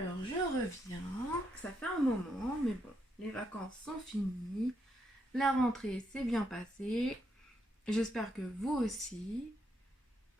Alors, je reviens. Ça fait un moment, mais bon, les vacances sont finies. La rentrée s'est bien passée. J'espère que vous aussi.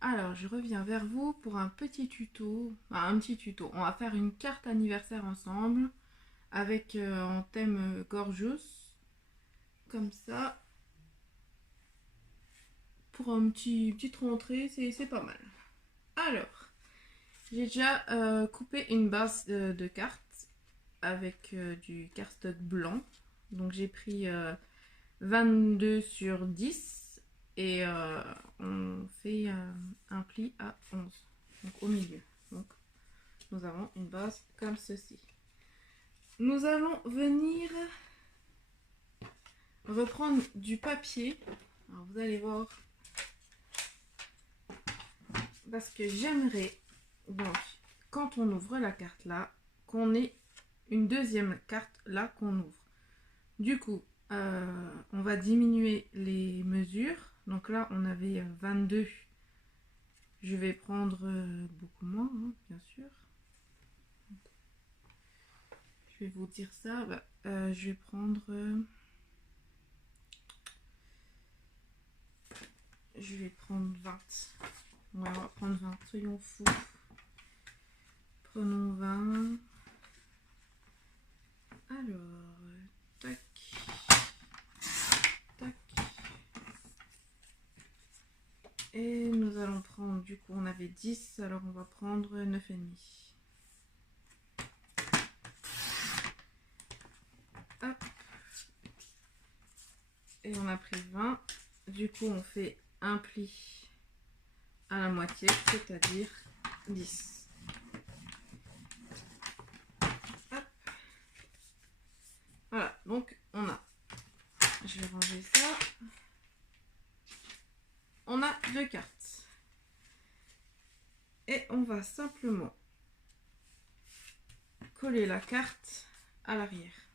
Alors, je reviens vers vous pour un petit tuto. Enfin, un petit tuto. On va faire une carte anniversaire ensemble avec en thème gorgeous. Comme ça. Pour un petite rentrée, c'est pas mal. Alors, j'ai déjà coupé une base de cartes avec du cardstock blanc. Donc j'ai pris 22 sur 10 et on fait un pli à 11, donc au milieu. Donc nous avons une base comme ceci. Nous allons venir reprendre du papier. Alors vous allez voir, parce que j'aimerais donc quand on ouvre la carte là, qu'on ait une deuxième carte là qu'on ouvre. Du coup, on va diminuer les mesures. Donc là, on avait 22. Je vais prendre beaucoup moins, hein, bien sûr. Je vais vous dire ça. Je vais prendre... je vais prendre 20. Ouais, on va prendre 20. Soyons fous. Prenons 20. Alors, tac. Tac. Et nous allons prendre, du coup, on avait 10, alors on va prendre 9,5. Hop. Et on a pris 20. Du coup, on fait un pli à la moitié, c'est-à-dire 10. Hop. Voilà, donc on a... Je vais ranger ça. On a deux cartes. Et on va simplement coller la carte à l'arrière.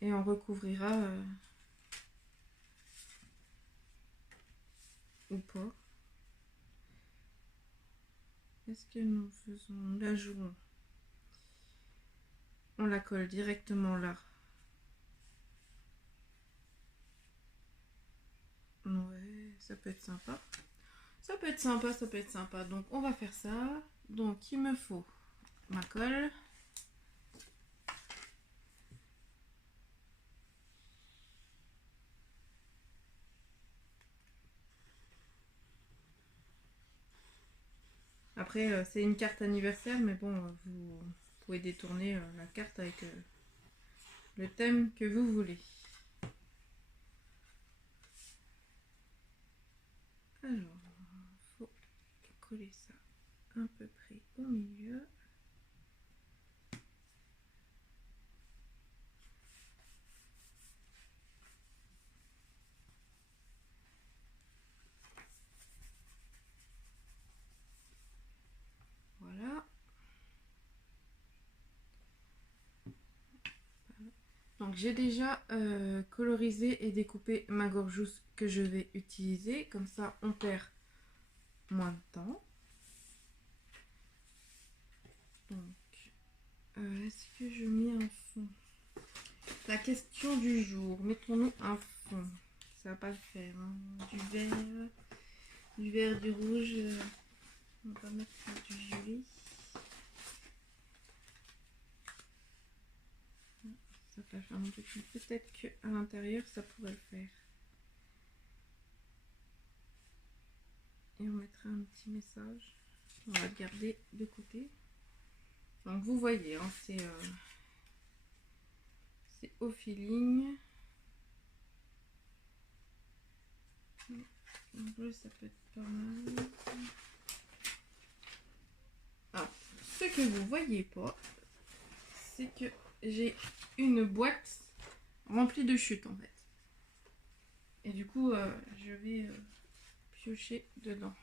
Et on recouvrira... ou pas. Est-ce que nous faisons la jouons? On la colle directement là. Ouais, ça peut être sympa. Ça peut être sympa, ça peut être sympa. Donc on va faire ça. Donc il me faut ma colle. Après, c'est une carte anniversaire, mais bon, vous pouvez détourner la carte avec le thème que vous voulez. Alors, il faut coller ça à peu près au milieu. Voilà. Donc j'ai déjà colorisé et découpé ma gorgeous que je vais utiliser. Comme ça, on perd moins de temps. Donc, est-ce que je mets un fond? La question du jour. Mettons-nous un fond. Ça va pas le faire. Hein. Du vert, du rouge. On va mettre du violet. Ça va faire un peu plus. Peut-être qu'à l'intérieur, ça pourrait le faire. Et on mettra un petit message. On va le garder de côté. Donc vous voyez, hein, c'est au feeling. En bleu, ça peut être pas mal. Alors, ce que vous voyez pas, c'est que j'ai une boîte remplie de chutes en fait. Et du coup, je vais piocher dedans.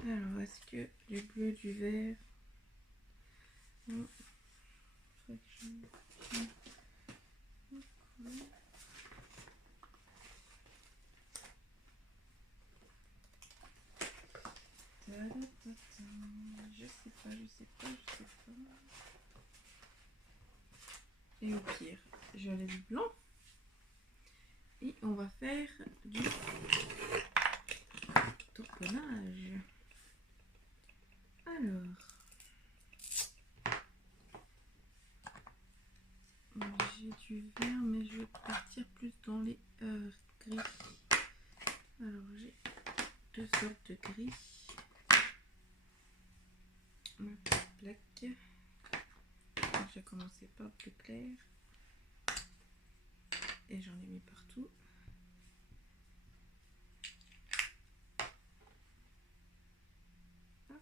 Alors, est-ce que du bleu, du vert? Non. Tac. Je sais pas. Et au pire, je laisse blanc. Et on va faire du tamponnage. Alors, j'ai du vert, mais je vais partir plus dans les gris. Alors, j'ai deux sortes de gris. Ma plaque. J'ai commencé par le plus clair. Et j'en ai mis partout. Hop.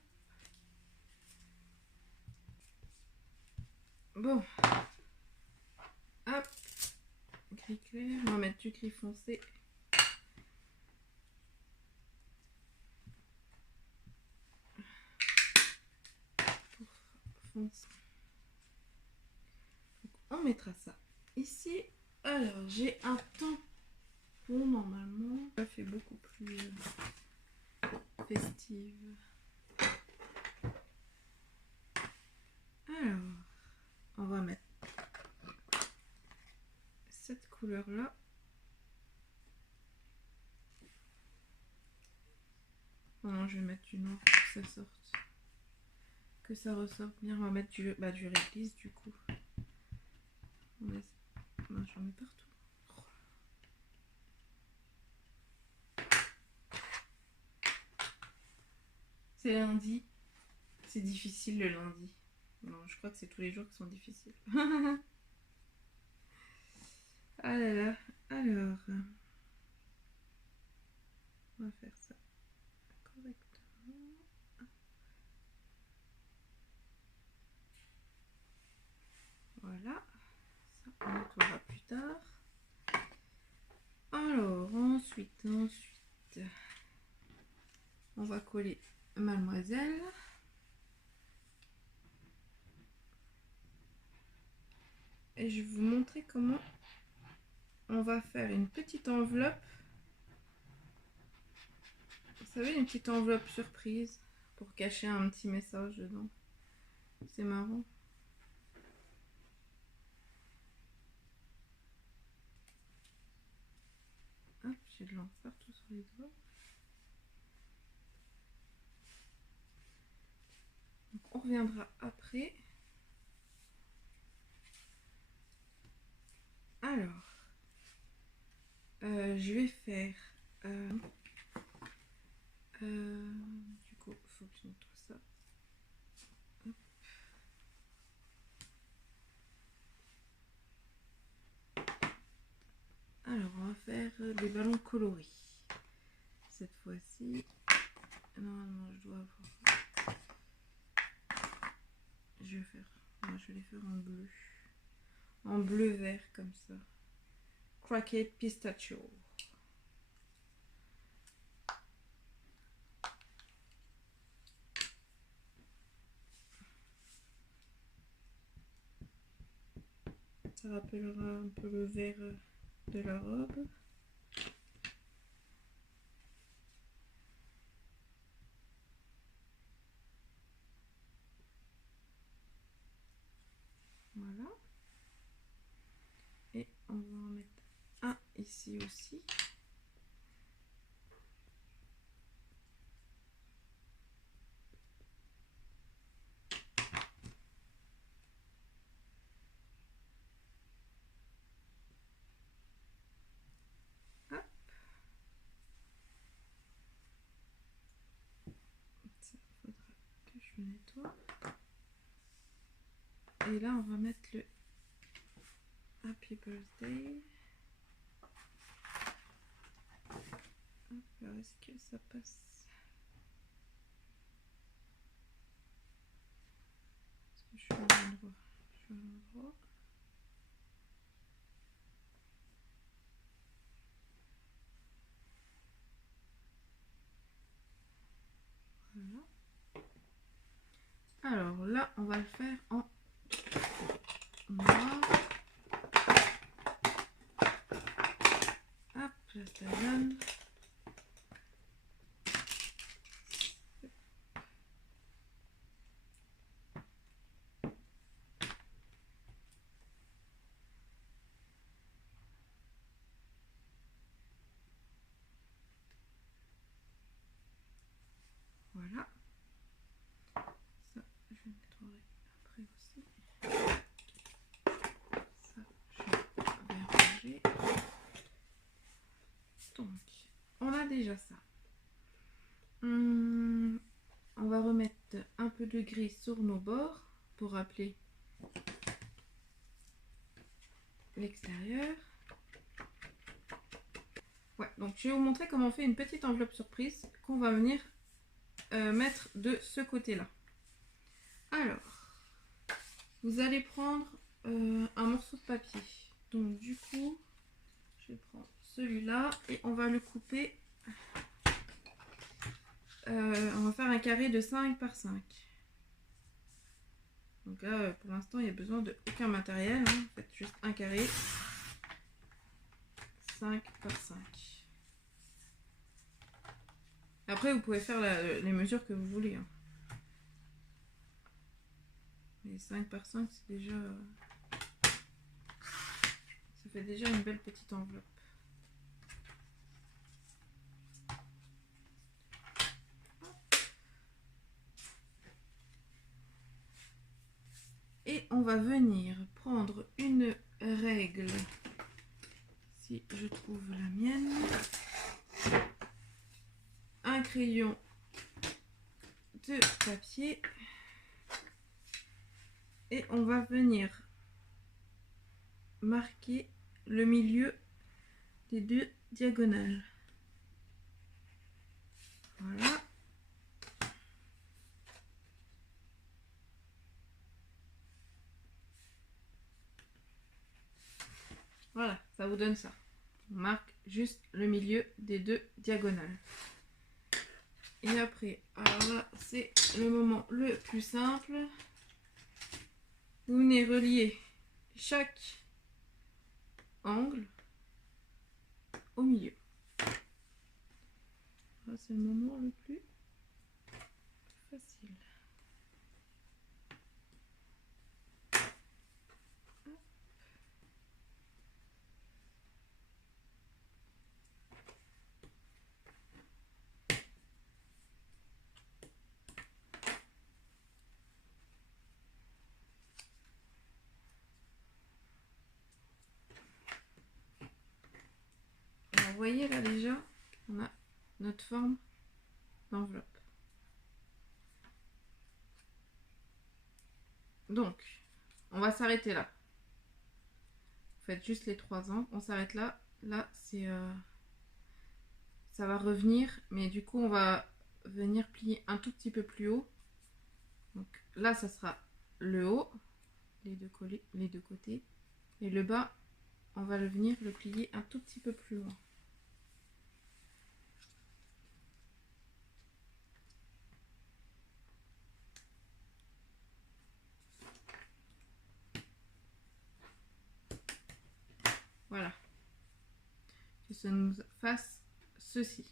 Bon. Hop. Gris clair. On va mettre du gris foncé. Donc, on mettra ça ici. Alors, j'ai un tampon normalement. Ça fait beaucoup plus festive. Alors, on va mettre cette couleur là. Non, je vais mettre du noir pour que ça sorte. Que ça ressorte bien. On va mettre du réglisse du coup. Non, j'en mets partout. C'est lundi. C'est difficile le lundi. Non, je crois que c'est tous les jours qui sont difficiles. Ah là là. Alors, on va faire ça correctement. Voilà. Ça, on nettoiera plus tard. Alors, ensuite, on va coller Mademoiselle. Et je vais vous montrer comment on va faire une petite enveloppe. Vous savez, une petite enveloppe surprise pour cacher un petit message dedans. C'est marrant. Hop, j'ai de l'encre partout sur les doigts. Donc, on reviendra après. Alors, je vais faire... du coup, il faut que je nettoie ça. Hop. Alors, on va faire des ballons colorés. Cette fois-ci, normalement, je dois avoir... Je vais les faire en bleu. En bleu-vert, comme ça. Cracked Pistachio. Ça rappellera un peu le vert de la robe. Voilà. Et on va en mettre un ici aussi. Hop. Ça faudra que je nettoie. Et là, on va mettre le Happy Birthday. Hop, alors est-ce que ça passe? Est-ce que je suis à l'endroit? Je suis à l'endroit. Voilà. Alors là, on va le faire en noir. Hop, là, ça donne. a déjà ça. On va remettre un peu de gris sur nos bords pour rappeler l'extérieur. Ouais, donc je vais vous montrer comment on fait une petite enveloppe surprise qu'on va venir mettre de ce côté-là. Alors, vous allez prendre un morceau de papier. Donc du coup, je vais prendre celui-là et on va le couper. On va faire un carré de 5 par 5. Donc là, pour l'instant, il n'y a besoin de aucun matériel. Hein. Faites juste un carré. 5 par 5. Après, vous pouvez faire les mesures que vous voulez. Hein. Mais 5 par 5, c'est déjà... ça fait déjà une belle petite enveloppe. Et on va venir prendre une règle, si je trouve la mienne, un crayon de papier et on va venir marquer le milieu des deux diagonales. Voilà. Voilà, ça vous donne ça. On marque juste le milieu des deux diagonales. Et après, alors là, c'est le moment le plus simple. Vous venez relier chaque angle au milieu. C'est le moment le plus facile. Alors, vous voyez là déjà, on a notre forme d'enveloppe. Donc, on va s'arrêter là. Vous faites juste les 3 angles. On s'arrête là. Là, c'est ça va revenir, mais du coup, on va venir plier un tout petit peu plus haut. Donc là, ça sera le haut, les deux côtés, et le bas, on va venir le plier un tout petit peu plus loin. Voilà. Que ça nous fasse ceci.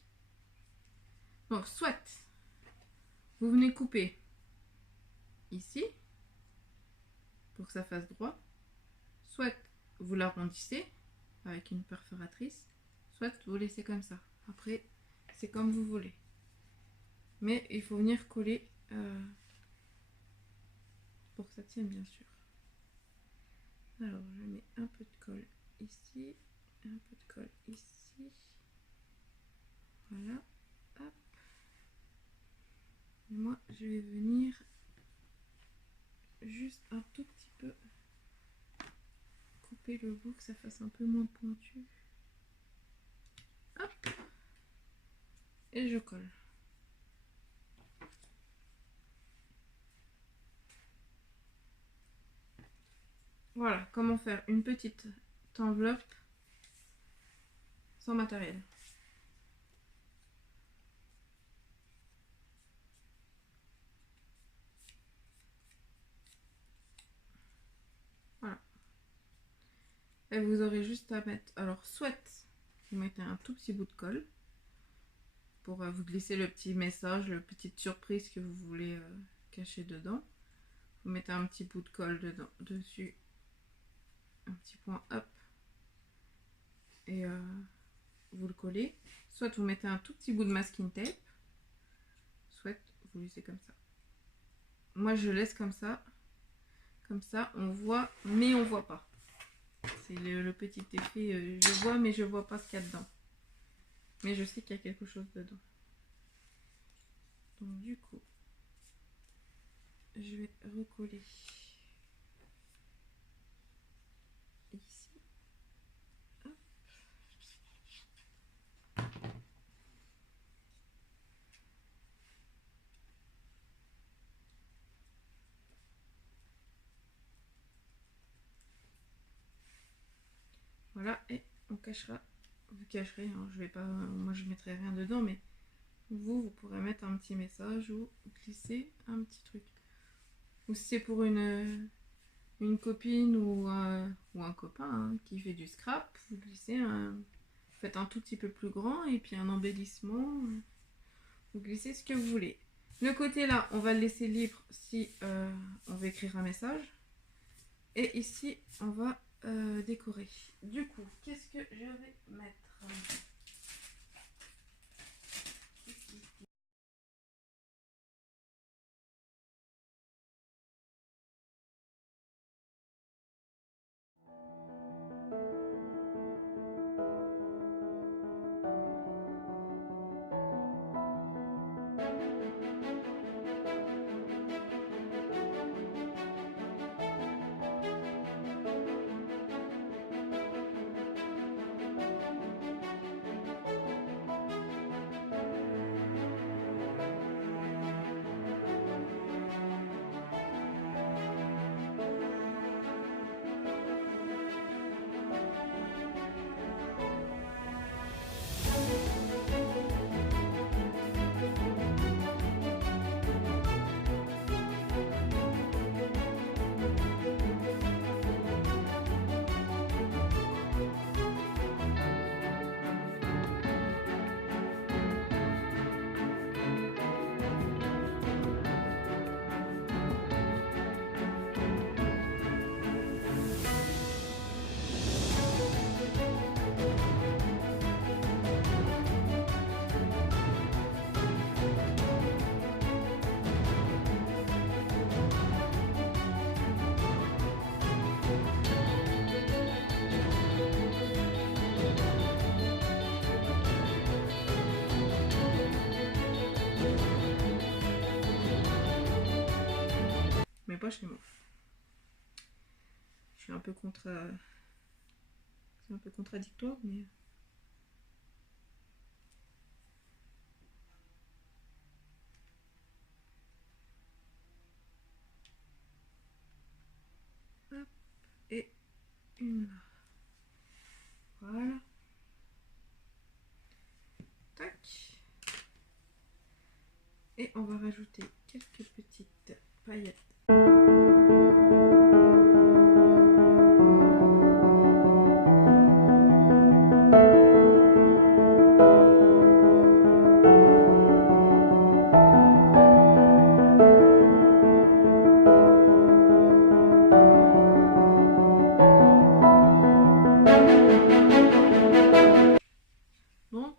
Donc, soit vous venez couper ici pour que ça fasse droit, soit vous l'arrondissez avec une perforatrice, soit vous laissez comme ça. Après, c'est comme vous voulez. Mais il faut venir coller pour que ça tienne, bien sûr. Alors, je mets un peu de colle ici, un peu de colle ici. Voilà. Hop. Et moi, je vais venir juste un tout petit peu couper le bout, que ça fasse un peu moins pointu. Hop. Et je colle. Voilà, comment faire une petite enveloppe sans matériel. Voilà. Et vous aurez juste à mettre, alors soit vous mettez un tout petit bout de colle pour vous glisser le petit message, la petite surprise que vous voulez cacher dedans. Vous mettez un petit bout de colle dedans, dessus, un petit point, hop, et vous le collez. Soit vous mettez un tout petit bout de masking tape, soit vous laissez comme ça. Moi je laisse comme ça on voit mais on voit pas. C'est le petit effet je vois mais je vois pas ce qu'il y a dedans. Mais je sais qu'il y a quelque chose dedans. Donc du coup, je vais recoller ici. Hop. Voilà, et on cachera, vous cacherez, hein, je vais pas, moi je mettrai rien dedans, mais vous pourrez mettre un petit message ou glisser un petit truc. Ou si c'est pour une copine ou un copain hein, qui fait du scrap, vous glissez faites un tout petit peu plus grand et puis un embellissement, vous glissez ce que vous voulez. Le côté là, on va le laisser libre si on veut écrire un message. Et ici, on va décorer. Du coup, qu'est-ce que je vais mettre? Mais pas chez moi. Je suis un peu c'est un peu contradictoire, mais... Hop, et une là. Voilà. Tac. Et on va rajouter quelques petites paillettes. Donc,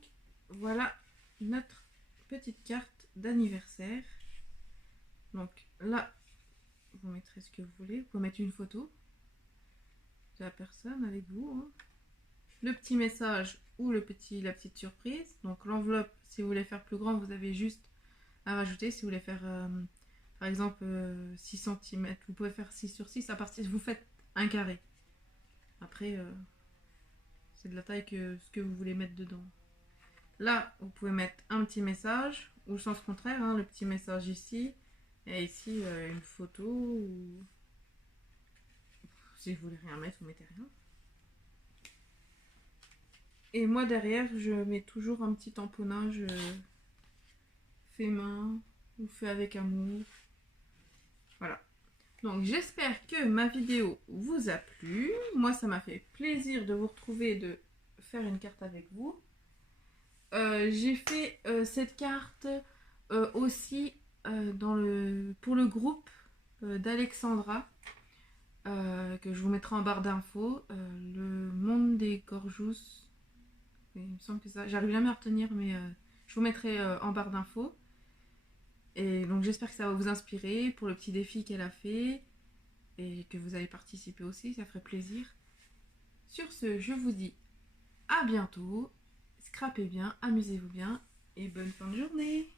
voilà notre petite carte d'anniversaire. Donc là, vous mettrez ce que vous voulez. Vous pouvez mettre une photo de la personne avec vous. Hein. Le petit message ou la petite surprise. Donc l'enveloppe, si vous voulez faire plus grand, vous avez juste à rajouter. Si vous voulez faire, par exemple, 6 cm, vous pouvez faire 6 sur 6. À partir, vous faites un carré. Après, c'est de la taille que ce que vous voulez mettre dedans. Là, vous pouvez mettre un petit message, ou le sens contraire, hein, le petit message ici, et ici une photo, ou si vous voulez rien mettre, vous mettez rien. Et moi derrière, je mets toujours un petit tamponnage fait main, ou fait avec amour. Voilà. Donc j'espère que ma vidéo vous a plu. Moi, ça m'a fait plaisir de vous retrouver et de faire une carte avec vous. J'ai fait cette carte aussi pour le groupe d'Alexandra que je vous mettrai en barre d'infos. Le monde des Gorjous. Il me semble que ça. J'arrive jamais à retenir, mais je vous mettrai en barre d'infos. Et donc j'espère que ça va vous inspirer pour le petit défi qu'elle a fait et que vous allez participer aussi, ça ferait plaisir. Sur ce, je vous dis à bientôt. scrapez bien, amusez-vous bien et bonne fin de journée.